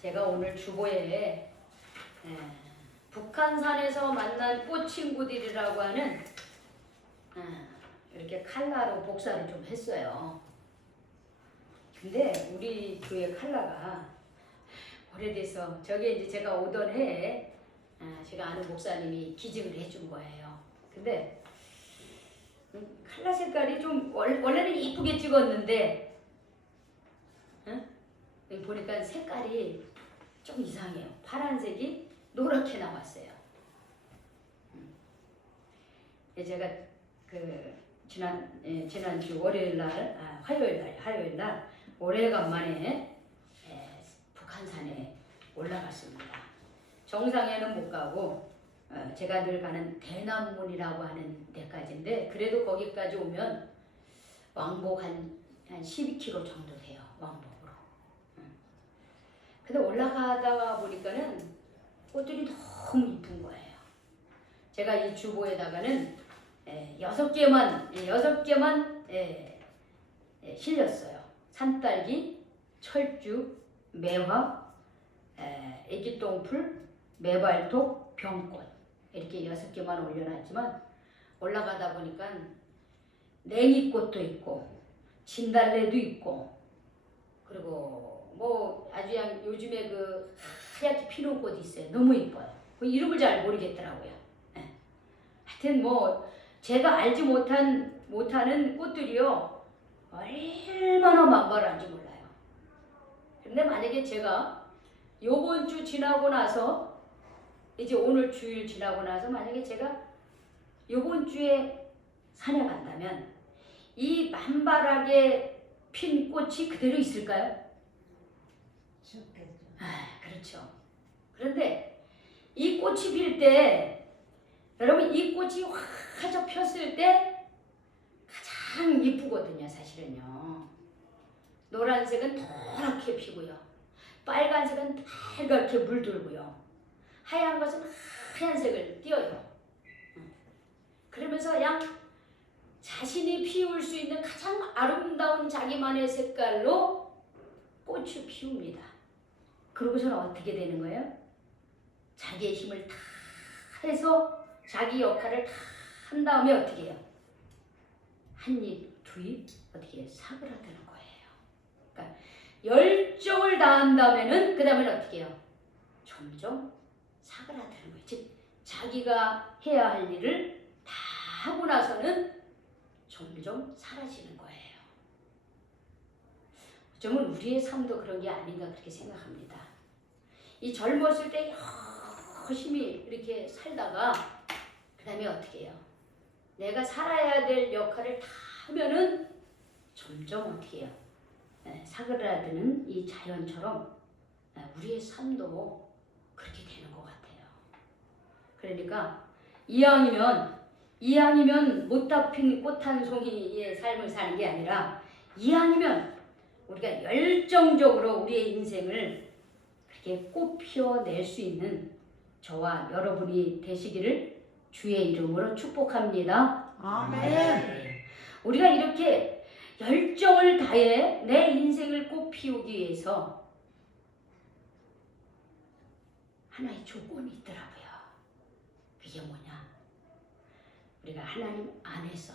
제가 오늘 주보에 북한산에서 만난 꽃친구들이라고 하는 이렇게 칼라로 복사를 좀 했어요. 근데 우리 교회 칼라가 오래돼서 저게 이제 제가 오던 해에 제가 아는 목사님이 기증을 해준 거예요. 근데 칼라 색깔이 좀 원래는 이쁘게 찍었는데 여기 보니까 색깔이 좀 이상해요. 파란색이 노랗게 나왔어요. 제가 그 지난주 화요일 날 오래간만에 북한산에 올라갔습니다. 정상에는 못 가고 제가 늘 가는 대남문이라고 하는 데까지인데 그래도 거기까지 오면 왕복 한 12km 정도 돼요. 왕복으로. 근데 올라가다가 보니까는 꽃들이 너무 이쁜 거예요. 제가 이 주보에다가는 6개만 실렸어요. 산딸기, 철쭉, 매화, 애기똥풀, 매발톱, 병꽃 이렇게 6개만 올려놨지만 올라가다 보니까 냉이꽃도 있고 진달래도 있고 그리고 뭐 아주 그냥 요즘에 그 하얗게 피는 꽃이 있어요. 너무 이뻐요. 그 이름을 잘 모르겠더라고요. 하여튼 뭐 제가 알지 못하는 꽃들이요 얼마나 만발한지 몰라요. 근데 만약에 제가 요번 주 지나고 나서 이제 오늘 주일 지나고 나서 만약에 제가 요번 주에 산에 간다면 이 만발하게 핀 꽃이 그대로 있을까요? 그렇죠. 그런데 이 꽃이 필 때 여러분 이 꽃이 화적 폈을 때 가장 이쁘거든요. 사실은요. 노란색은 노랗게 피고요. 빨간색은 빨갛게 물들고요. 하얀 것은 하얀색을 띄어요. 그러면서 그냥 자신이 피울 수 있는 가장 아름다운 자기만의 색깔로 꽃을 피웁니다. 그러고서는 어떻게 되는 거예요? 자기의 힘을 다 해서 자기 역할을 다 한 다음에 어떻게 해요? 한 입, 두 입 어떻게 해요? 사그라드는 거예요. 그러니까 열정을 다한다면은 그 다음에는 어떻게 해요? 점점 사그라드는 거예요. 즉 자기가 해야 할 일을 다 하고 나서는 점점 사라지는 거예요. 어쩌면 우리의 삶도 그런 게 아닌가 그렇게 생각합니다. 이 젊었을 때 열심히 이렇게 살다가 그 다음에 어떻게 해요? 내가 살아야 될 역할을 다 하면은 점점 어떻게 해요? 사그라드는 이 자연처럼 우리의 삶도 그렇게 되는 것 같아요. 그러니까 이왕이면 못다 핀 꽃 한 송이의 삶을 사는 게 아니라 이왕이면 우리가 열정적으로 우리의 인생을 그렇게 꽃피워낼 수 있는 저와 여러분이 되시기를 주의 이름으로 축복합니다. 아멘. 우리가 이렇게 열정을 다해 내 인생을 꽃피우기 위해서 하나의 조건이 있더라고요. 그게 뭐냐? 우리가 하나님 안에서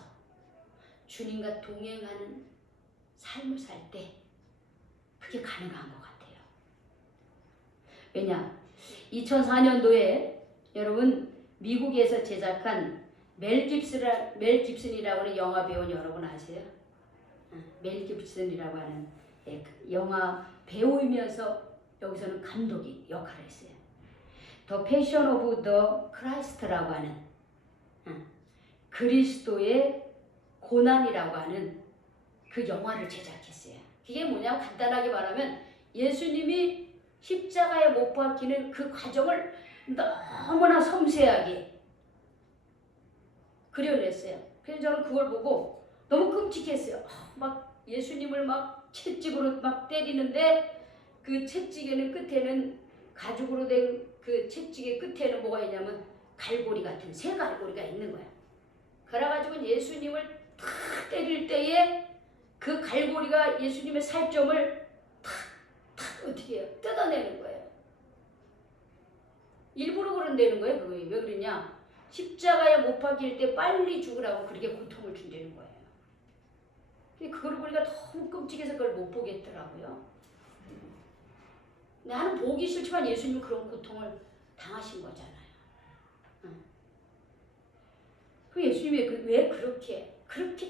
주님과 동행하는 삶을 살 때 그게 가능한 것 같아요. 왜냐? 2004년도에 여러분 미국에서 제작한 멜 깁슨이라고 하는 영화 배우 여러분 아세요? 멜 깁슨이라고 하는 영화 배우이면서 여기서는 감독이 역할을 했어요. 더 패션 오브 더 크라이스트라고 하는 그리스도의 고난이라고 하는 그 영화를 제작했어요. 그게 뭐냐고 간단하게 말하면 예수님이 십자가에 못 박히는 그 과정을 너무나 섬세하게 그려냈어요. 그래서 저는 그걸 보고 너무 끔찍했어요. 막 예수님을 막 채찍으로 막 때리는데 그 채찍에는 끝에는 가죽으로 된 그 채찍의 끝에는 뭐가 있냐면 갈고리 같은 새 갈고리가 있는 거야. 그래가지고 예수님을 탁 때릴 때에 그 갈고리가 예수님의 살점을 탁 어떻게 해요? 뜯어내는 거예요. 된다는 거예요. 그거 왜 그러냐? 십자가에 못 박힐 때 빨리 죽으라고 그렇게 고통을 준다는 거예요. 근데 그걸 보니까 너무 끔찍해서 그걸 못 보겠더라고요. 나는 보기 싫지만 예수님은 그런 고통을 당하신 거잖아요. 그 예수님이 왜 그렇게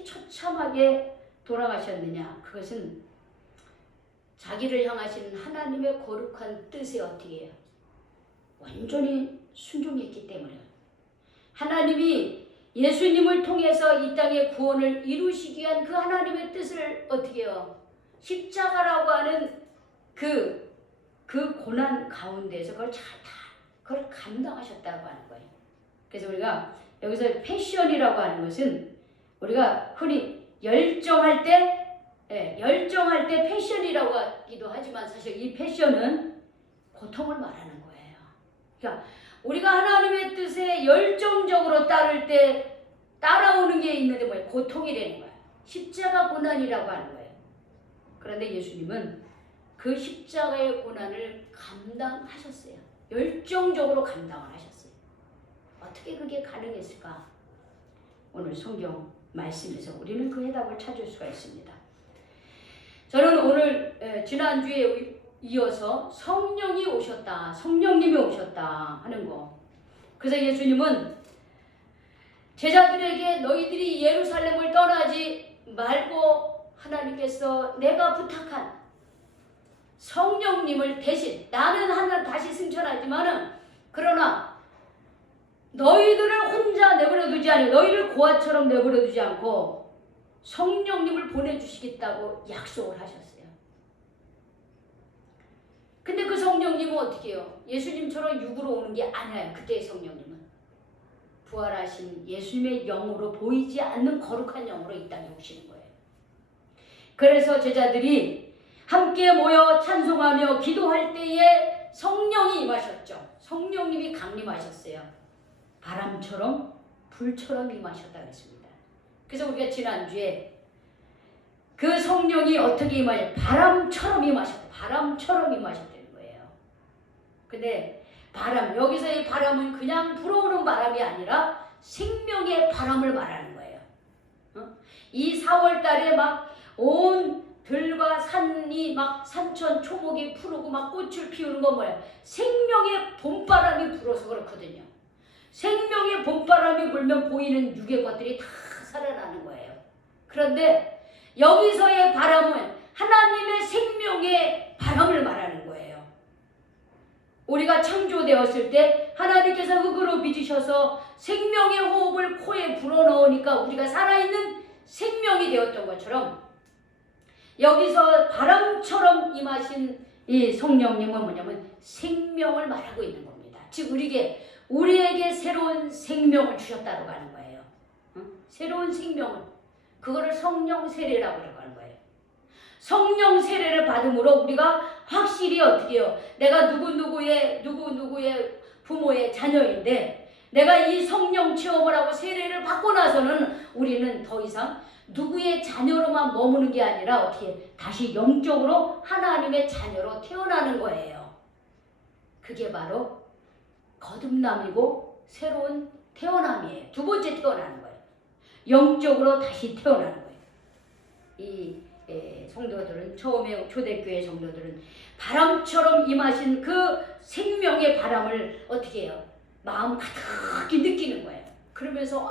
처참하게 돌아가셨느냐? 그것은 자기를 향하신 하나님의 거룩한 뜻에 어떻게 해요? 완전히 순종했기 때문에 하나님이 예수님을 통해서 이 땅의 구원을 이루시기 위한 그 하나님의 뜻을 어떻게 해요? 십자가라고 하는 그 고난 가운데서 그걸 감당하셨다고 하는 거예요. 그래서 우리가 여기서 패션이라고 하는 것은 우리가 흔히 열정할 때 패션이라고 하기도 하지만 사실 이 패션은 고통을 말하는 거예요. 그러니까 우리가 하나님의 뜻에 열정적으로 따를 때 따라오는 게 있는데 뭐예요? 고통이 되는 거예요. 십자가 고난이라고 하는 거예요. 그런데 예수님은 그 십자가의 고난을 감당하셨어요. 열정적으로 감당을 하셨어요. 어떻게 그게 가능했을까? 오늘 성경 말씀에서 우리는 그 해답을 찾을 수가 있습니다. 저는 오늘 지난주에 이어서 성령이 오셨다, 성령님이 오셨다 하는 거. 그래서 예수님은 제자들에게 너희들이 예루살렘을 떠나지 말고 하나님께서 내가 부탁한 성령님을 대신 나는 하나 다시 승천하지만은 그러나 너희들을 혼자 내버려 두지 않고 너희를 고아처럼 내버려 두지 않고 성령님을 보내주시겠다고 약속을 하셨어요. 근데 그 성령님은 어떻게 해요? 예수님처럼 육으로 오는 게 아니에요. 그때의 성령님은 부활하신 예수님의 영으로 보이지 않는 거룩한 영으로 이 땅에 오시는 거예요. 그래서 제자들이 함께 모여 찬송하며 기도할 때에 성령이 임하셨죠. 성령님이 강림하셨어요. 바람처럼 불처럼 임하셨다 그랬습니다. 그래서 우리가 지난주에 그 성령이 어떻게 임하셨어요? 바람처럼 임하셨다. 바람처럼 임하셨다는 거예요. 근데 여기서의 바람은 그냥 불어오는 바람이 아니라 생명의 바람을 말하는 거예요. 이 4월 달에 막 온 들과 산이 막 산천 초목이 푸르고 막 꽃을 피우는 건 뭐예요? 생명의 봄바람이 불어서 그렇거든요. 생명의 봄바람이 불면 보이는 육의 것들이 다 살아나는 거예요. 그런데 여기서의 바람은 하나님의 생명의 바람을 말하는 거예요. 우리가 창조되었을 때 하나님께서 흙으로 빚으셔서 생명의 호흡을 코에 불어넣으니까 우리가 살아있는 생명이 되었던 것처럼 여기서 바람처럼 임하신 이 성령님은 뭐냐면 생명을 말하고 있는 겁니다. 즉 우리에게 새로운 생명을 주셨다고 하는 거예요. 새로운 생명을 그거를 성령 세례라고 하는 거예요. 성령 세례를 받음으로 우리가 확실히 어떻게 해요? 내가 누구누구의 부모의 자녀인데 내가 이 성령 체험을 하고 세례를 받고 나서는 우리는 더 이상 누구의 자녀로만 머무는 게 아니라 어떻게 다시 영적으로 하나님의 자녀로 태어나는 거예요. 그게 바로 거듭남이고 새로운 태어남이에요. 두 번째 태어나는 거예요. 영적으로 다시 태어나는 거예요. 이 성도들은 처음에 초대교회 성도들은 바람처럼 임하신 그 생명의 바람을 어떻게 해요? 마음 가득히 느끼는 거예요. 그러면서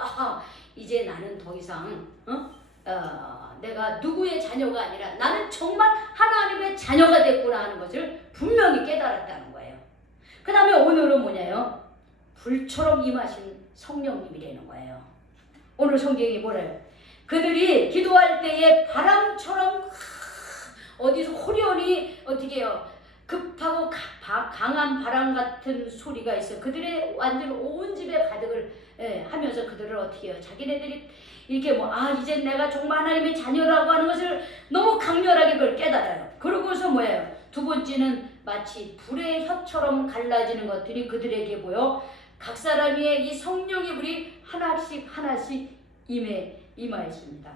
이제 나는 더 이상 내가 누구의 자녀가 아니라 나는 정말 하나님의 자녀가 됐구나 하는 것을 분명히 깨달았다는 거예요. 그 다음에 오늘은 뭐냐요? 불처럼 임하신 성령님이라는 거예요. 오늘 성경이 뭐래요? 그들이 기도할 때에 바람처럼 어디서 호련히 어떻게 해요? 급하고 강한 바람 같은 소리가 있어요. 그들의 완전 온 집에 가득을 하면서 그들을 어떻게 해요? 자기네들이 이렇게 이제 내가 정말 하나님의 자녀라고 하는 것을 너무 강렬하게 그걸 깨달아요. 그러고서 뭐예요? 두 번째는 마치 불의 혀처럼 갈라지는 것들이 그들에게 보여 각 사람의 이 성령의 불이 하나씩 임하였습니다.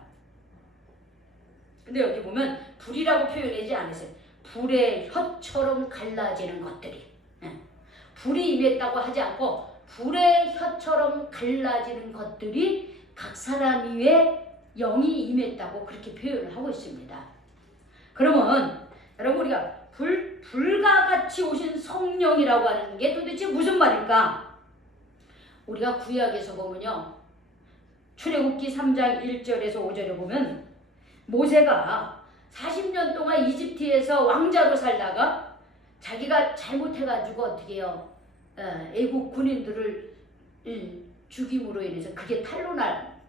근데 여기 보면 불이라고 표현하지 않으세요. 불의 혀처럼 갈라지는 것들이. 불이 임했다고 하지 않고 불의 혀처럼 갈라지는 것들이 각 사람 위에 영이 임했다고 그렇게 표현을 하고 있습니다. 그러면 여러분 우리가 불과 같이 오신 성령이라고 하는 게 도대체 무슨 말일까? 우리가 구약에서 보면요. 출애굽기 3장 1절에서 5절에 보면 모세가 40년 동안 이집트에서 왕자로 살다가 자기가 잘못해가지고 어떻게 해요? 애국 군인들을 죽임으로 인해서 그게 탄로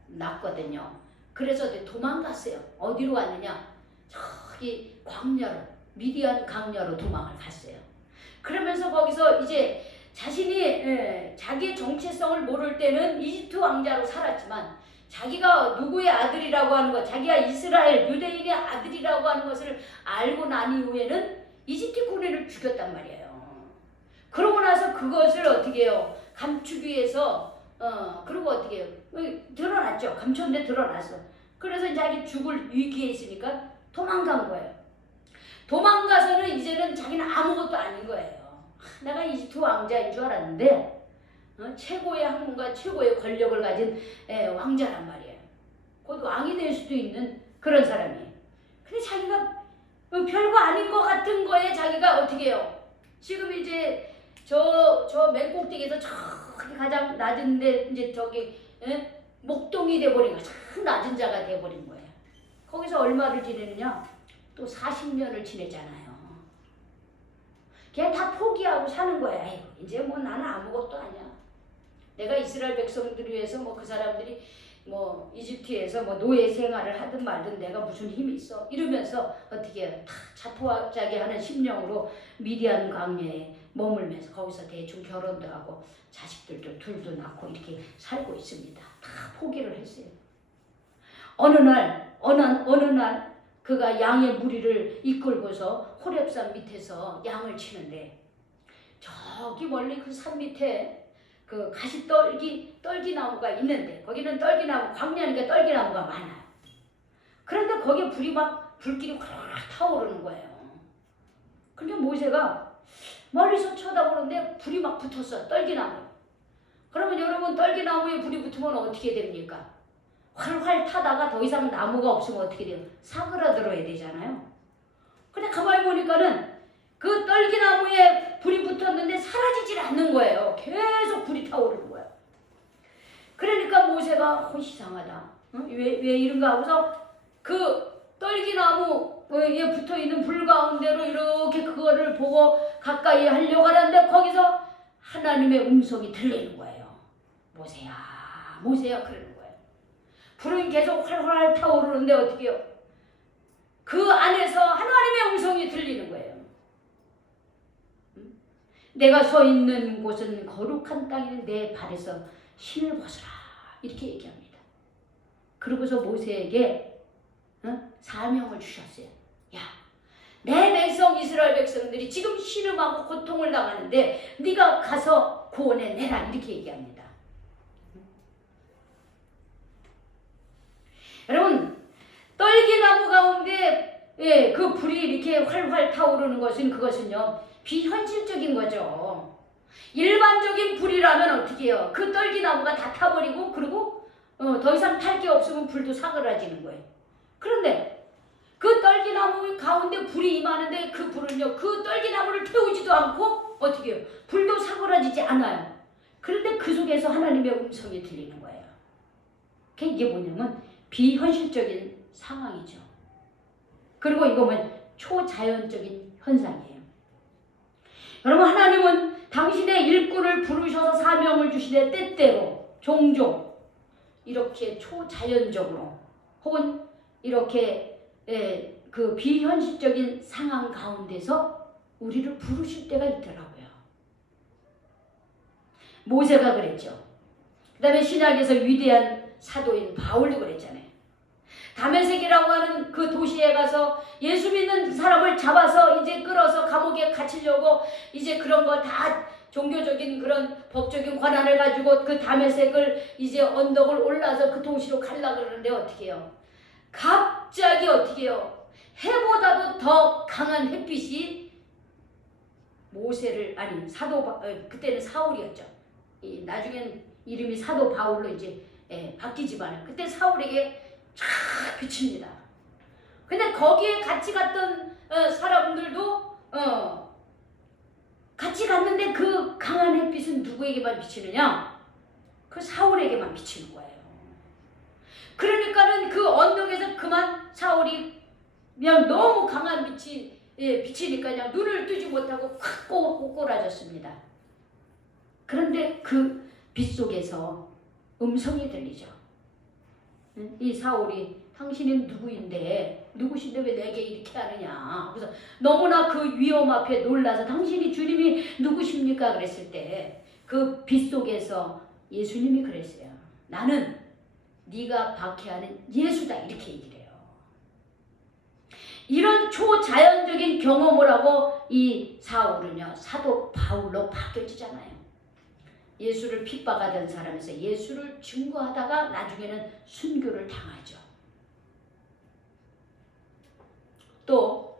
났거든요. 그래서 도망갔어요. 어디로 갔느냐? 저기 광야로, 미디안 광야로 도망을 갔어요. 그러면서 거기서 이제 자신이 자기의 정체성을 모를 때는 이집트 왕자로 살았지만 자기가 누구의 아들이라고 하는 것, 자기가 이스라엘 유대인의 아들이라고 하는 것을 알고 난 이후에는 이집트 군인을 죽였단 말이에요. 그러고 나서 그것을 어떻게 해요? 감추기 위해서 그리고 어떻게 해요? 드러났죠. 감췄는데 드러났어. 그래서 자기 죽을 위기에 있으니까 도망간 거예요. 도망가서는 이제는 자기는 아무것도 아닌 거예요. 내가 이집트 왕자인 줄 알았는데 최고의 학문과 최고의 권력을 가진 왕자란 말이에요. 곧 왕이 될 수도 있는 그런 사람이에요. 근데 자기가 별거 아닌 것 같은 거에 자기가 어떻게 해요? 지금 이제 저 맨 꼭대기에서 저기 가장 낮은데 이제 저기 목동이 돼버린 거야. 참 낮은 자가 돼버린 거예요. 거기서 얼마를 지내느냐? 또 40년을 지냈잖아요. 그냥 다 포기하고 사는 거야. 아이고, 이제 뭐 나는 아무것도 아니야. 내가 이스라엘 백성들을 위해서 뭐 그 사람들이 뭐 이집트에서 뭐 노예 생활을 하든 말든 내가 무슨 힘이 있어 이러면서 어떻게 해요? 다 자포자기 하는 심령으로 미디안 광야에 머물면서 거기서 대충 결혼도 하고 자식들도 둘도 낳고 이렇게 살고 있습니다. 다 포기를 했어요. 어느 날 그가 양의 무리를 이끌고서 호렙산 밑에서 양을 치는데 저기 멀리 그 산 밑에 그 떨기나무가 있는데 거기는 떨기나무 광야니까 떨기나무가 많아요. 그런데 거기에 불길이 확 타오르는 거예요. 근데 모세가 멀리서 쳐다보는데 불이 막 붙었어. 떨기나무. 그러면 여러분 떨기나무에 불이 붙으면 어떻게 됩니까? 활활 타다가 더 이상 나무가 없으면 어떻게 돼요? 사그라들어야 되잖아요. 근데 가만히 보니까는 그 떨기나무에 불이 붙었는데 사라지질 않는 거예요. 계속 불이 타오르는 거예요. 그러니까 모세가 이상하다. 왜 이런가 하고서 그 떨기나무에 붙어있는 불 가운데로 이렇게 그거를 보고 가까이 하려고 하는데 거기서 하나님의 음성이 들리는 거예요. 모세야, 모세야 그러는 거예요. 불은 계속 활활 타오르는데 어떻게 해요? 그 안에서 하나님의 음성이 들리는 거예요. 내가 서 있는 곳은 거룩한 땅이니 내 발에서 신을 벗으라 이렇게 얘기합니다. 그러고서 모세에게 사명을 주셨어요. 야, 내 백성 이스라엘 백성들이 지금 신음하고 고통을 당하는데 네가 가서 구원해 내라 이렇게 얘기합니다. 여러분 떨기나무 가운데 그 불이 이렇게 활활 타오르는 그것은요 비현실적인 거죠. 일반적인 불이라면 어떻게 해요? 그 떨기나무가 다 타버리고 그리고 더 이상 탈 게 없으면 불도 사그라지는 거예요. 그런데 그 떨기나무 가운데 불이 임하는데 그 불은요 그 떨기나무를 태우지도 않고 어떻게 해요? 불도 사그라지지 않아요. 그런데 그 속에서 하나님의 음성이 들리는 거예요. 이게 뭐냐면 비현실적인 상황이죠. 그리고 이거는 초자연적인 현상이에요. 여러분 하나님은 당신의 일꾼을 부르셔서 사명을 주시되 때때로 종종 이렇게 초자연적으로 혹은 이렇게 그 비현실적인 상황 가운데서 우리를 부르실 때가 있더라고요. 모세가 그랬죠. 그 다음에 신약에서 위대한 사도인 바울도 그랬잖아요. 다메섹이라고 하는 그 도시에 가서 예수 믿는 사람을 잡아서 이제 끌어서 감옥에 갇히려고 이제 그런 거 다 종교적인 그런 법적인 권한을 가지고 그 다메섹을 이제 언덕을 올라서 그 도시로 가려고 그러는데 어떻게 해요? 갑자기 어떻게 해요? 해보다도 더 강한 햇빛이 모세를 아니 그때는 사울이었죠. 나중엔 이름이 사도 바울로 이제 바뀌지만 그때 사울에게 쫙 비칩니다. 근데 거기에 같이 갔던 사람들도 같이 갔는데 그 강한 햇빛은 누구에게만 비치느냐? 그 사울에게만 비치는 거예요. 그러니까는 그 언덕에서 그만 사울이 그냥 너무 강한 빛이 비치니까 그냥 눈을 뜨지 못하고 확 꼬꾸라졌습니다. 그런데 그 빛 속에서 음성이 들리죠. 이 사울이 당신은 누구신데 왜 내게 이렇게 하느냐. 그래서 너무나 그 위험 앞에 놀라서 당신이 주님이 누구십니까? 그랬을 때 그 빛 속에서 예수님이 그랬어요. 나는 네가 박해하는 예수다. 이렇게 얘기를 해요. 이런 초자연적인 경험을 하고 이 사울은요 사도 바울로 바뀌어지잖아요. 예수를 핍박하던 사람에서 예수를 증거하다가 나중에는 순교를 당하죠. 또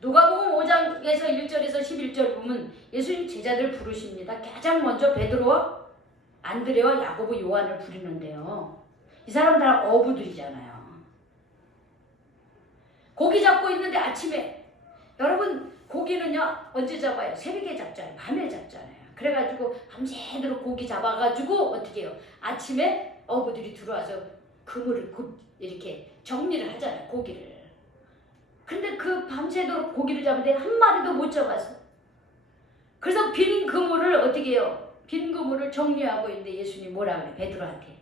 누가복음 5장에서 1절에서 11절 보면 예수님 제자들 부르십니다. 가장 먼저 베드로와 안드레와 야고보 요한을 부르는데요. 이 사람 다 어부들이잖아요. 고기 잡고 있는데 아침에 여러분 고기는요 언제 잡아요? 새벽에 잡잖아요. 밤에 잡잖아요. 그래가지고 밤새도록 고기 잡아가지고 어떻게 해요? 아침에 어부들이 들어와서 그물을 이렇게 정리를 하잖아요. 고기를. 근데 그 밤새도록 고기를 잡는데 한 마리도 못 잡았어. 그래서 빈 그물을 어떻게 해요? 빈 그물을 정리하고 있는데 예수님 뭐라 그래? 베드로한테.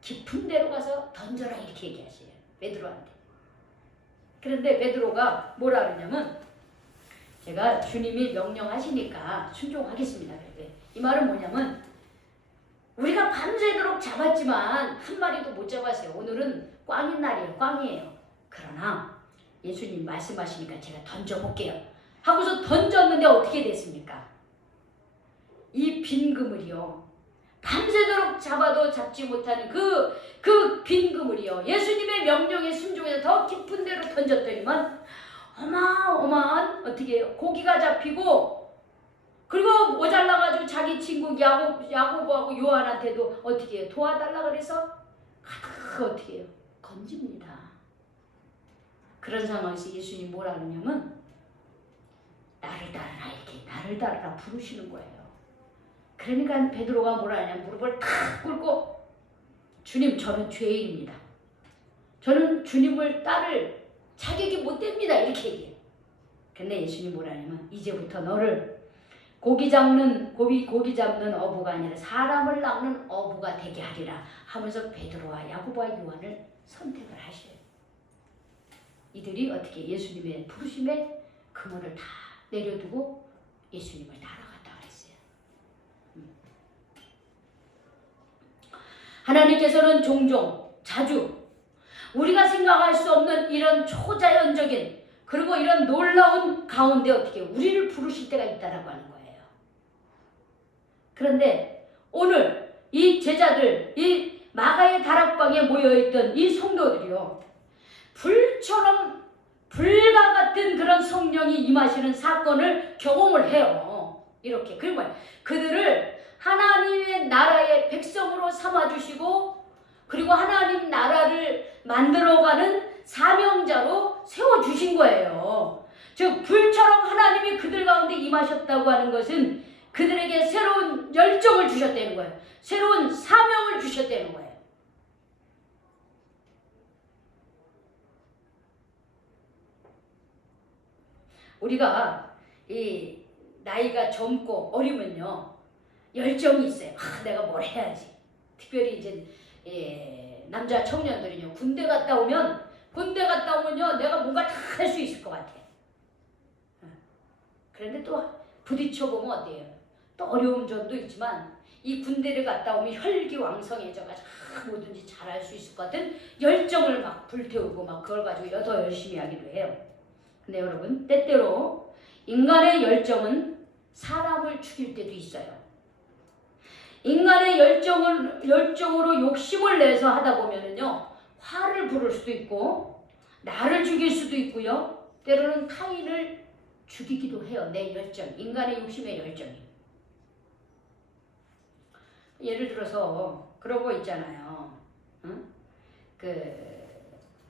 깊은 데로 가서 던져라 이렇게 얘기하세요. 베드로한테. 그런데 베드로가 뭐라 그러냐면 제가 주님이 명령하시니까 순종하겠습니다. 이 말은 뭐냐면 우리가 밤새도록 잡았지만 한 마리도 못 잡았어요. 오늘은 꽝인 날이에요. 꽝이에요. 그러나 예수님 말씀하시니까 제가 던져볼게요. 하고서 던졌는데 어떻게 됐습니까? 이 빈 그물이요. 밤새도록 잡아도 잡지 못하는 그 빈 그물이요. 예수님의 명령에 순종해서 더 깊은 데로 던졌더니만 어마어마한 어떻게 해요? 고기가 잡히고 그리고 모자라가지고 자기 친구 야고보하고 요한한테도 어떻게 해요? 도와달라 그래서 가득 어떻게 해요? 건집니다. 그런 상황에서 예수님 뭐라 그러냐면 나를 따르라 이렇게 나를 따르라 부르시는 거예요. 그러니까 베드로가 뭐라 하냐면 무릎을 탁 꿇고 주님 저는 죄인입니다. 저는 주님을 따를 자격이 못 됩니다. 이렇게 얘기해요. 근데 예수님 뭐라 하냐면 이제부터 너를 고기 잡는 어부가 아니라 사람을 낚는 어부가 되게 하리라 하면서 베드로와 야고보와 요한을 선택을 하셔요. 이들이 어떻게 예수님의 부르심에 그물을 다 내려두고 예수님을 따라갔다 그랬어요. 하나님께서는 종종 자주 우리가 생각할 수 없는 이런 초자연적인 그리고 이런 놀라운 가운데 어떻게 우리를 부르실 때가 있다라고 하는 거예요. 그런데 오늘 이 제자들, 이 마가의 다락방에 모여있던 이 성도들이요. 불처럼 불과 같은 그런 성령이 임하시는 사건을 경험을 해요. 이렇게. 그리고 그들을 하나님의 나라의 백성으로 삼아주시고 그리고 하나님 나라를 만들어가는 사명자로 세워주신 거예요. 즉 불처럼 하나님이 그들 가운데 임하셨다고 하는 것은 그들에게 새로운 열정을 주셨다는 거예요. 새로운 사명을 주셨다는 거예요. 우리가 이 나이가 젊고 어리면요 열정이 있어요. 내가 뭘 해야지. 특별히 이제 남자 청년들은요 군대 갔다 오면요 내가 뭔가 다 할 수 있을 것 같아. 그런데 또 부딪혀보면 어때요? 또 어려운 점도 있지만 이 군대를 갔다 오면 혈기왕성해져가지고 뭐든지 잘할 수 있을 것 같은 열정을 막 불태우고 막 그걸 가지고 더 열심히 하기도 해요. 근데 여러분 때때로 인간의 열정은 사람을 죽일 때도 있어요. 인간의 열정으로 욕심을 내서 하다 보면은요 화를 부를 수도 있고 나를 죽일 수도 있고요 때로는 타인을 죽이기도 해요. 내 열정, 인간의 욕심의 열정이. 예를 들어서 그런 거 있잖아요. 응?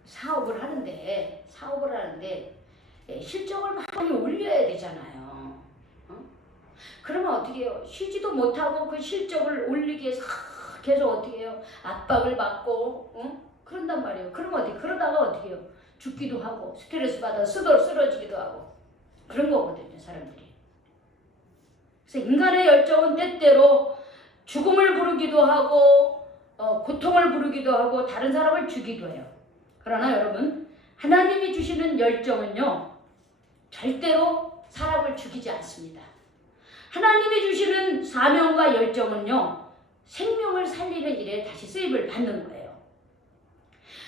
사업을 하는데 실적을 많이 올려야 되잖아요. 응? 그러면 어떻게 해요? 쉬지도 못하고 그 실적을 올리기 위해서 계속 어떻게 해요? 압박을 받고, 응? 그런단 말이에요. 그러다가 어떻게 해요? 죽기도 하고 스트레스 받아 쓰러지기도 하고 그런 거거든요, 사람들이. 그래서 인간의 열정은 때때로 죽음을 부르기도 하고 고통을 부르기도 하고 다른 사람을 죽이기도 해요. 그러나 여러분, 하나님이 주시는 열정은요, 절대로 사람을 죽이지 않습니다. 하나님이 주시는 사명과 열정은요, 생명을 살리는 일에 다시 쓰임을 받는 거예요.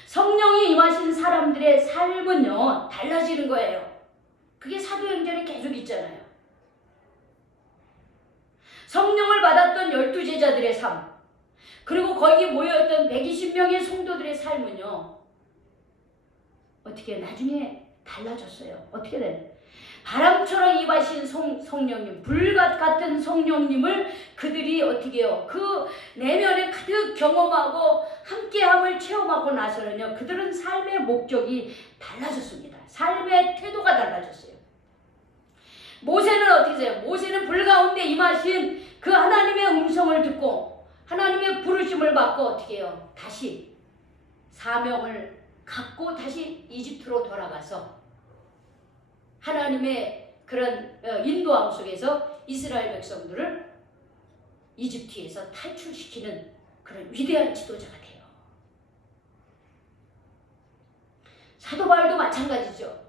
성령이 임하신 사람들의 삶은요, 달라지는 거예요. 그게 사도행전에 계속 있잖아요. 성령을 받았던 12제자들의 삶, 그리고 거기 모여있던 120명의 성도들의 삶은요, 어떻게 나중에 달라졌어요. 어떻게 돼? 바람처럼 임하신 성령님, 불같 같은 성령님을 그들이 어떻게 해요? 그 내면에 가득 경험하고 함께함을 체험하고 나서는요, 그들은 삶의 목적이 달라졌습니다. 삶의 태도가 달라졌어요. 모세는 어떻게 해요? 모세는 불 가운데 임하신 그 하나님의 음성을 듣고 하나님의 부르심을 받고 어떻게 해요? 다시 사명을 갖고 다시 이집트로 돌아가서 하나님의 그런 인도함 속에서 이스라엘 백성들을 이집트에서 탈출시키는 그런 위대한 지도자가 돼요. 사도 바울도 마찬가지죠.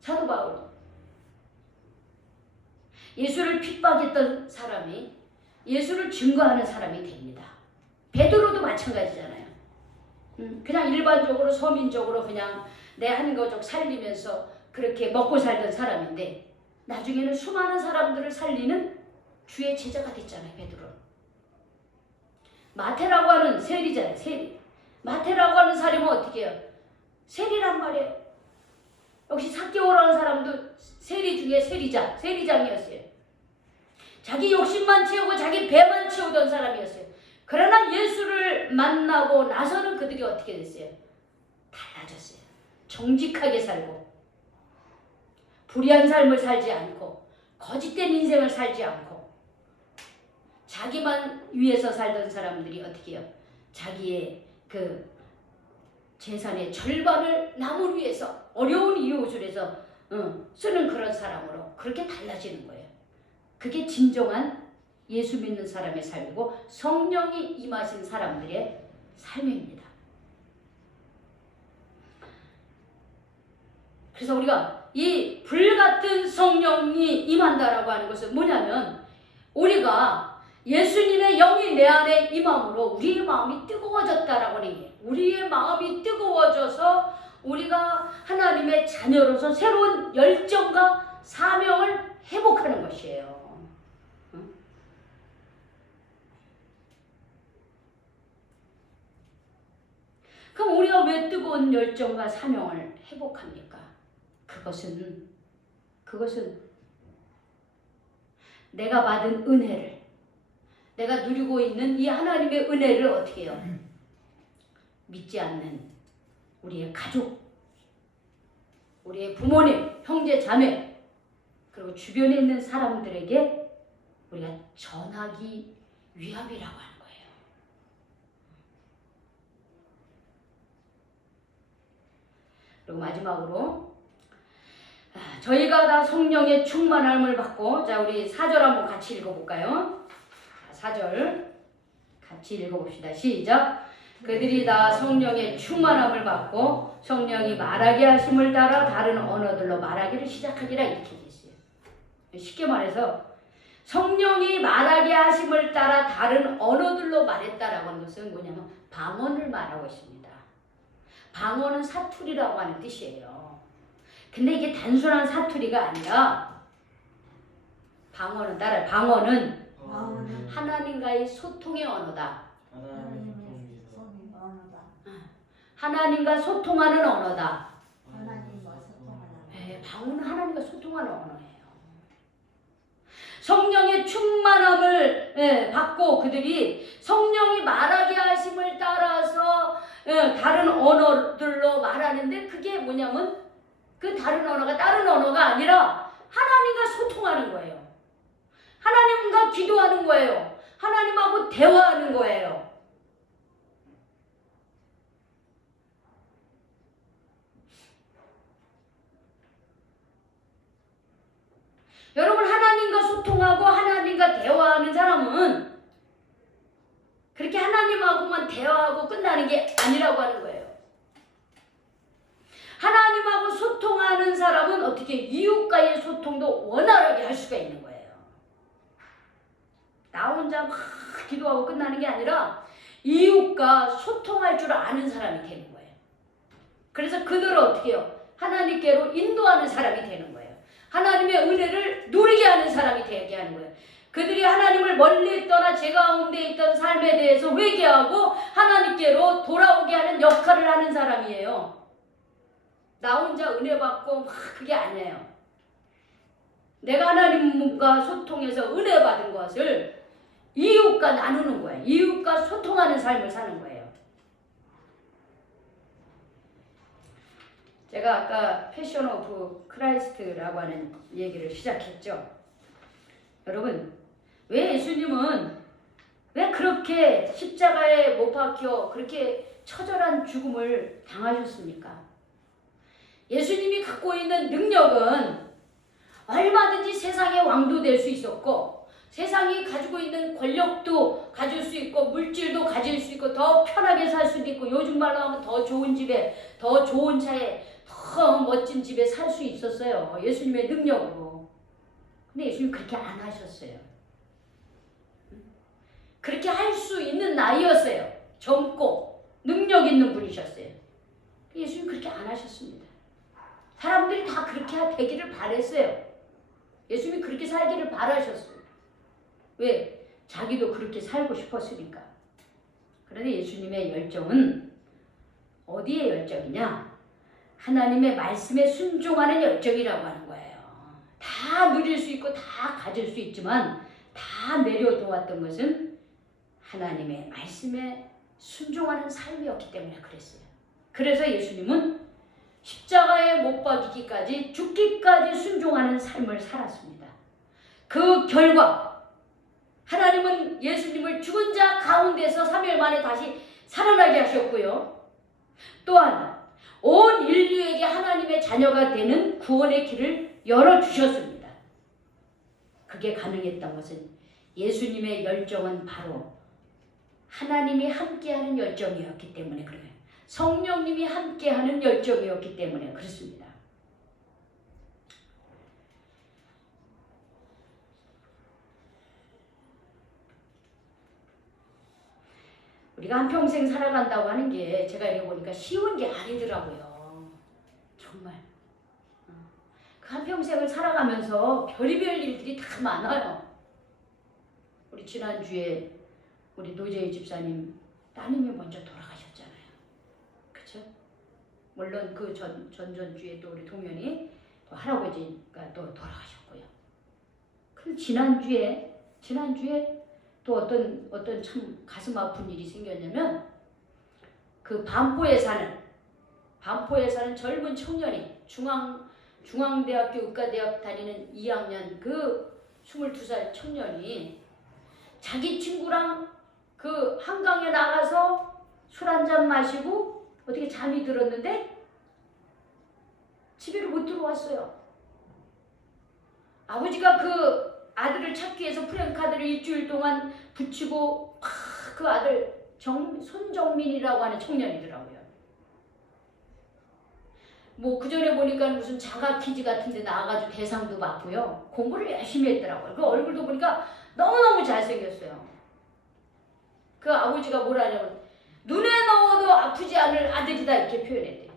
사도 바울. 예수를 핍박했던 사람이 예수를 증거하는 사람이 됩니다. 베드로도 마찬가지잖아요. 그냥 일반적으로 서민적으로 그냥 내 한 가족 살리면서 그렇게 먹고 살던 사람인데 나중에는 수많은 사람들을 살리는 주의 제자가 됐잖아요. 베드로. 마태라고 하는 세리잖아요. 세리. 마태라고 하는 사람은 어떻게 해요? 세리란 말이에요. 역시 삭개오라는 사람도 세리 중에 세리장이었어요. 자기 욕심만 채우고 자기 배만 채우던 사람이었어요. 그러나 예수를 만나고 나서는 그들이 어떻게 됐어요? 달라졌어요. 정직하게 살고 불의한 삶을 살지 않고 거짓된 인생을 살지 않고 자기만 위해서 살던 사람들이 어떻게 해요? 자기의 그 재산의 절반을 남을 위해서 어려운 이웃을 해서 쓰는 그런 사람으로 그렇게 달라지는 거예요. 그게 진정한 예수 믿는 사람의 삶이고 성령이 임하신 사람들의 삶입니다. 그래서 우리가 이 불같은 성령이 임한다라고 하는 것은 뭐냐면 우리가 예수님의 영이 내 안에 임함으로 우리의 마음이 뜨거워졌다라고 하는 얘기예요. 우리의 마음이 뜨거워져서 우리가 하나님의 자녀로서 새로운 열정과 사명을 회복하는 것이에요. 그럼 우리가 왜 뜨거운 열정과 사명을 회복합니까? 그것은 내가 받은 은혜를, 내가 누리고 있는 이 하나님의 은혜를 어떻게 해요? 믿지 않는 우리의 가족, 우리의 부모님, 형제, 자매, 그리고 주변에 있는 사람들에게 우리가 전하기 위함이라고 하는 거예요. 그리고 마지막으로 저희가 다 성령의 충만함을 받고, 자 우리 4절 한번 같이 읽어볼까요? 4절 같이 읽어봅시다. 시작. 그들이 다 성령의 충만함을 받고 성령이 말하게 하심을 따라 다른 언어들로 말하기를 시작하기라, 이렇게 됐어요. 쉽게 말해서 성령이 말하게 하심을 따라 다른 언어들로 말했다라고 하는 것은 뭐냐면 방언을 말하고 있습니다. 방언은 사투리라고 하는 뜻이에요. 근데 이게 단순한 사투리가 아니라 방언은 하나님과의 소통의 언어다. 하나님과 소통하는 언어다. 방언은 하나님과 소통하는 언어예요. 성령의 충만함을 받고 그들이 성령이 말하게 하심을 따라서 다른 언어들로 말하는데 그게 뭐냐면 그 다른 언어가 다른 언어가 아니라 하나님과 소통하는 거예요. 하나님과 기도하는 거예요. 하나님하고 대화하는 거예요. 여러분, 하나님과 소통하고 하나님과 대화하는 사람은 그렇게 하나님하고만 대화하고 끝나는 게 아니라고 하는 거예요. 하나님하고 소통하는 사람은 어떻게 이웃과의 소통도 원활하게 할 수가 있는 거예요. 나 혼자 막 기도하고 끝나는 게 아니라 이웃과 소통할 줄 아는 사람이 되는 거예요. 그래서 그들을 어떻게 해요? 하나님께로 인도하는 사람이 되는 거예요. 하나님의 은혜를 누리게 하는 사람이 되게 하는 거예요. 그들이 하나님을 멀리 떠나 제 가운데 있던 삶에 대해서 회개하고 하나님께로 돌아오게 하는 역할을 하는 사람이에요. 나 혼자 은혜 받고 막 그게 아니에요. 내가 하나님과 소통해서 은혜 받은 것을 이웃과 나누는 거예요. 이웃과 소통하는 삶을 사는 거예요. 제가 아까 패션 오브 크라이스트라고 하는 얘기를 시작했죠. 여러분, 왜 예수님은 왜 그렇게 십자가에 못 박혀 그렇게 처절한 죽음을 당하셨습니까? 예수님이 갖고 있는 능력은 얼마든지 세상의 왕도 될 수 있었고 세상이 가지고 있는 권력도 가질 수 있고 물질도 가질 수 있고 더 편하게 살 수도 있고 요즘 말로 하면 더 좋은 집에 더 좋은 차에 더 멋진 집에 살 수 있었어요. 예수님의 능력으로. 근데 예수님 그렇게 안 하셨어요. 그렇게 할 수 있는 나이였어요. 젊고 능력 있는 분이셨어요. 예수님 그렇게 안 하셨습니다. 사람들이 다 그렇게 되기를 바랬어요. 예수님이 그렇게 살기를 바라셨어요. 왜? 자기도 그렇게 살고 싶었으니까. 그런데 예수님의 열정은 어디에 열정이냐? 하나님의 말씀에 순종하는 열정이라고 하는 거예요. 다 누릴 수 있고 다 가질 수 있지만 다 내려놓았던 것은 하나님의 말씀에 순종하는 삶이었기 때문에 그랬어요. 그래서 예수님은 십자가에 못 박히기까지 죽기까지 순종하는 삶을 살았습니다. 그 결과 하나님은 예수님을 죽은 자 가운데서 3일 만에 다시 살아나게 하셨고요. 또한 온 인류에게 하나님의 자녀가 되는 구원의 길을 열어주셨습니다. 그게 가능했던 것은 예수님의 열정은 바로 하나님이 함께하는 열정이었기 때문에 그래요. 성령님이 함께하는 열정이었기 때문에 그렇습니다. 우리가 한평생 살아간다고 하는 게 제가 이렇게 보니까 쉬운 게 아니더라고요. 정말. 그 한평생을 살아가면서 별의별 일들이 다 많아요. 우리 지난주에 우리 노재희 집사님 따님이 먼저 돌아가셨잖아요. 그쵸? 물론 그 전전주에 또 우리 동현이 또 할아버지가 또 돌아가셨고요. 그리고 지난주에 또 어떤 참 가슴 아픈 일이 생겼냐면 그 반포에 사는 젊은 청년이 중앙대학교 의과대학 다니는 2학년 그 22살 청년이 자기 친구랑 그 한강에 나가서 술 한잔 마시고 어떻게 잠이 들었는데 집에를 못 들어왔어요. 아버지가 그 아들을 찾기 위해서 프랜카드를 일주일 동안 붙이고 그 아들 손정민이라고 하는 청년이더라고요. 뭐 그 전에 보니까 무슨 자가 퀴즈 같은 데 나와가지고 대상도 받고요. 공부를 열심히 했더라고요. 그 얼굴도 보니까 너무너무 잘생겼어요. 그 아버지가 뭐라냐면 눈에 넣어도 아프지 않을 아들이다 이렇게 표현했대요.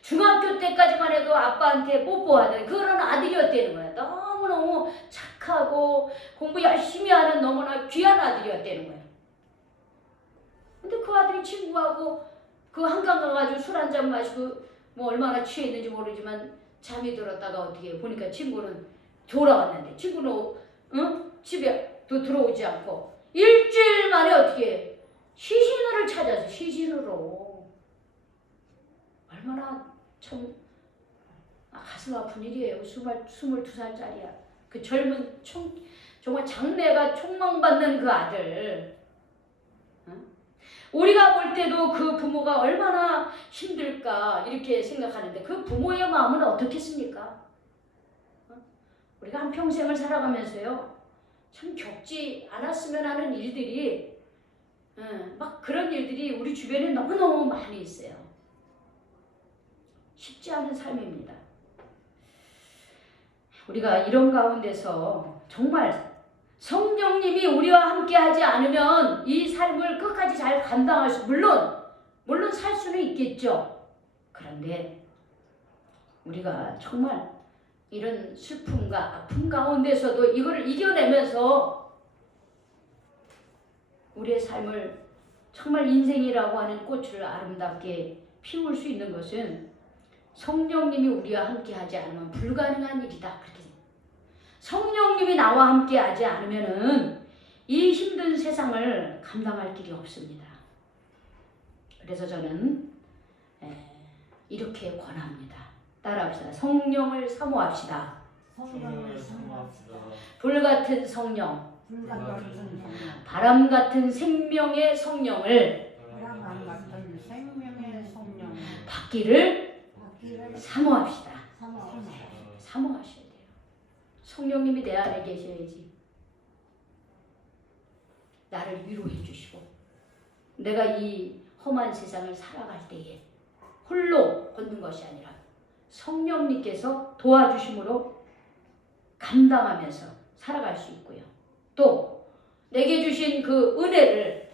중학교 때까지만 해도 아빠한테 뽀뽀하던 그런 아들이었다는 거야. 너무너무 착하고 공부 열심히 하는 너무나 귀한 아들이었다는 거야. 근데 그 아들이 친구하고 그 한강 가가지고 술 한잔 마시고 뭐 얼마나 취했는지 모르지만 잠이 들었다가 어떻게 보니까 친구는 돌아왔는데 친구는 집에도 들어오지 않고 일주일 만에 어떻게 해? 시신을 찾아서 시신으로. 얼마나 참 가슴 아픈 일이에요. 22살짜리야. 그 젊은 정말 장래가 촉망받는 그 아들. 우리가 볼 때도 그 부모가 얼마나 힘들까 이렇게 생각하는데 그 부모의 마음은 어떻겠습니까? 우리가 한평생을 살아가면서요. 참 겪지 않았으면 하는 일들이 막 그런 일들이 우리 주변에 너무너무 많이 있어요. 쉽지 않은 삶입니다. 우리가 이런 가운데서 정말 성령님이 우리와 함께 하지 않으면 이 삶을 끝까지 잘 감당할 수, 물론 살 수는 있겠죠. 그런데 우리가 정말 이런 슬픔과 아픔 가운데서도 이거를 이겨내면서 우리의 삶을 정말 인생이라고 하는 꽃을 아름답게 피울 수 있는 것은 성령님이 우리와 함께 하지 않으면 불가능한 일이다. 그렇게 성령님이 나와 함께 하지 않으면은 이 힘든 세상을 감당할 길이 없습니다. 그래서 저는 이렇게 권합니다. 따라합시다. 성령을 사모합시다. 성령을 사모합시다. 불같은 성령, 불같은 성령, 바람 같은 생명의 성령을 바람 같은 생명의 성령 받기를 사모합시다. 사모합시다. 사모하셔야 돼요. 성령님이 내 안에 계셔야지 나를 위로해 주시고 내가 이 험한 세상을 살아갈 때에 홀로 걷는 것이 아니라 성령님께서 도와주심으로 감당하면서 살아갈 수 있고요. 또 내게 주신 그 은혜를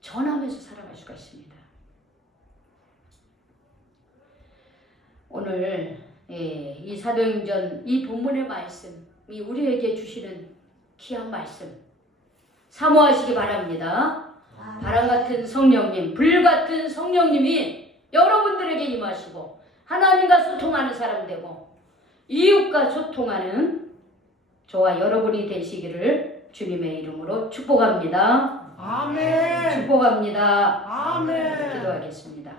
전하면서 살아갈 수가 있습니다. 오늘 이 사도행전 이 본문의 말씀이 우리에게 주시는 귀한 말씀 사모하시기 바랍니다. 바람 같은 성령님, 불 같은 성령님이 여러분들에게 임하시고 하나님과 소통하는 사람 되고 이웃과 소통하는 저와 여러분이 되시기를 주님의 이름으로 축복합니다. 아멘. 축복합니다. 아멘. 기도하겠습니다.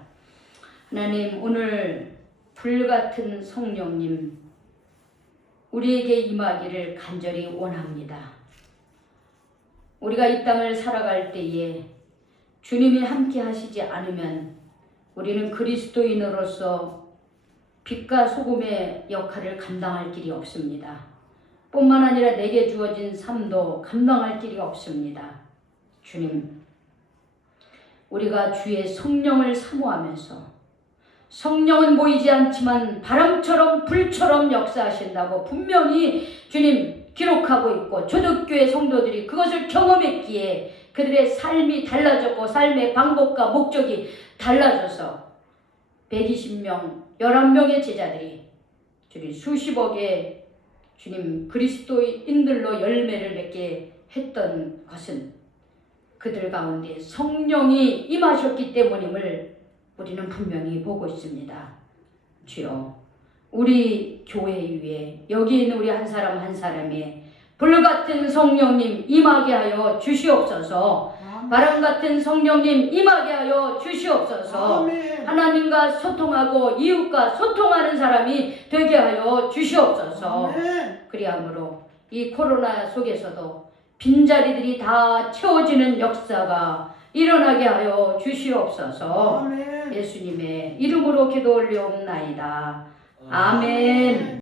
하나님, 오늘 불같은 성령님 우리에게 임하기를 간절히 원합니다. 우리가 이 땅을 살아갈 때에 주님이 함께 하시지 않으면 우리는 그리스도인으로서 빛과 소금의 역할을 감당할 길이 없습니다. 뿐만 아니라 내게 주어진 삶도 감당할 길이 없습니다. 주님, 우리가 주의 성령을 사모하면서 성령은 보이지 않지만 바람처럼 불처럼 역사하신다고 분명히 주님 기록하고 있고 초대교회 성도들이 그것을 경험했기에 그들의 삶이 달라졌고 삶의 방법과 목적이 달라져서 120명, 11명의 제자들이 주님 수십억의 주님 그리스도인들로 열매를 맺게 했던 것은 그들 가운데 성령이 임하셨기 때문임을 우리는 분명히 보고 있습니다. 주여, 우리 교회 위에 여기 있는 우리 한 사람 한 사람의 불같은 성령님 임하게 하여 주시옵소서. 바람 같은 성령님 임하게 하여 주시옵소서. 아멘. 하나님과 소통하고 이웃과 소통하는 사람이 되게 하여 주시옵소서. 아멘. 그리함으로 이 코로나 속에서도 빈자리들이 다 채워지는 역사가 일어나게 하여 주시옵소서. 아멘. 예수님의 이름으로 기도 올리옵나이다. 아멘.